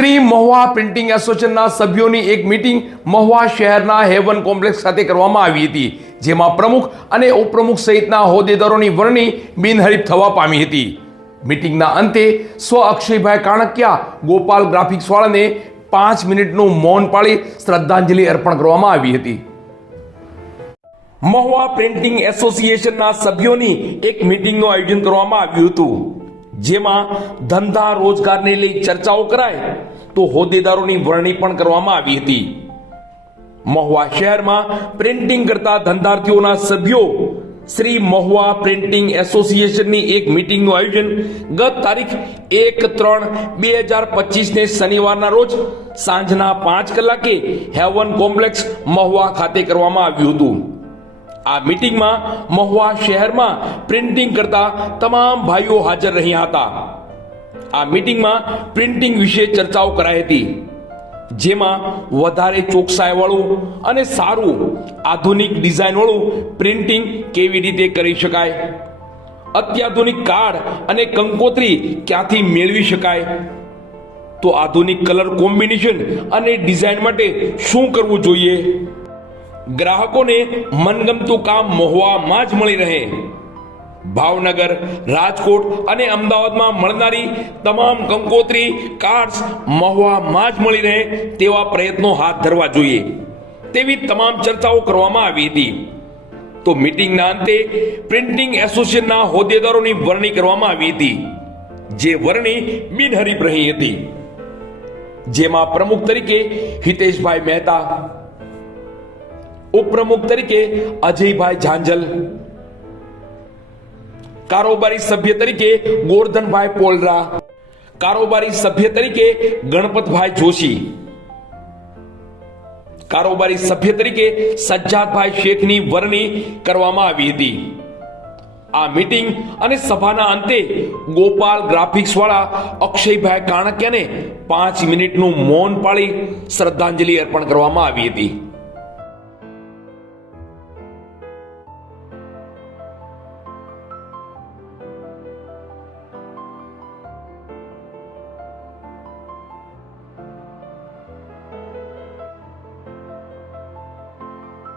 Shri Mahuva printing એસોસિએશનના સભ્યોની એક મીટિંગ મહુવા શહેરના હેવન કોમ્પ્લેક્સ ખાતે કરવામાં આવી હતી, જેમાં પ્રમુખ અને ઉપપ્રમુખ સહિતના હોદ્દેદારોની વરણી બિનહરીફ થવા પામી હતી. મીટિંગના અંતે સ્વ અક્ષયભાઈ કાણકિયા ગોપાલ ગ્રાફિક્સવાળાને 5 મિનિટનું મૌન પાળી શ્રદ્ધાંજલિ અર્પણ કરવામાં આવી હતી. મહુવા પ્રિન્ટિંગ એસોસિએશનના સભ્યોની એક મીટિંગનું આયોજન કરવામાં આવ્યું હતું, જેમાં ધંધા રોજગારને લઈ ચર્ચાઓ કરાય તો હોદ્દેદારોની વરણી પણ કરવામાં આવી હતી. મહુવા શહેરમાં પ્રિન્ટિંગ કરતા ધંધાર્થીઓના સભ્યો શ્રી મહુવા પ્રિન્ટિંગ એસોસિએશનની એક મીટિંગનું આયોજન ગત તારીખ 1/3/2025 ને શનિવારના રોજ સાંજના 5 કલાકે હેવન કોમ્પ્લેક્સ મહુવા ખાતે કરવામાં આવ્યું હતું. આ મીટિંગમાં મહુવા શહેરમાં પ્રિન્ટિંગ કરતા તમામ ભાઈઓ હાજર રહ્યા હતા. આ મીટિંગમાં પ્રિન્ટિંગ વિશે ચર્ચાઓ કરાઈ હતી, જેમાં વધારે ચોકસાઈવાળું અને સારું આધુનિક ડિઝાઇનવાળું પ્રિન્ટિંગ કેવી રીતે કરી શકાય, અત્યાધુનિક કાર્ડ અને કંકોત્રી ક્યાંથી મેળવી શકાય, તો આધુનિક કલર કોમ્બિનેશન અને ડિઝાઇન માટે શું કરવું જોઈએ, ગ્રાહકોને મનગમતું કામ મહુવામાં જ મળી રહે, ભાવનગર, રાજકોટ અને અમદાવાદમાં મળનારી તમામ કંકોત્રી કાર્ડ્સ મહુવામાં જ મળી રહે તેવા પ્રયત્નો હાથ ધરવા જોઈએ, તેવી તમામ ચર્ચાઓ કરવામાં આવી હતી. તો મીટિંગના અંતે પ્રિન્ટિંગ એસોસિએશનના હોદ્દેદારોની વરણી કરવામાં આવી હતી, જે વરણી બિનહરીફ રહી હતી, જેમાં પ્રમુખ તરીકે હિતેશભાઈ મહેતા, ઉપપ્રમુખ તરીકે અજયભાઈ ઝાંઝલ, કારોબારી સભ્ય તરીકે ગોરધનભાઈ પોલરા, કારોબારી સભ્ય તરીકે ગણપતભાઈ જોશી, કારોબારી સભ્ય તરીકે સજ્જાદભાઈ શેખની વરણી કરવામાં આવી હતી. આ મીટિંગ અને સભાના અંતે ગોપાલ ગ્રાફિક્સ વાળા અક્ષયભાઈ કાણકિયાને 5 મિનિટનું મૌન પાળી શ્રદ્ધાંજલિ અર્પણ કરવામાં આવી હતી.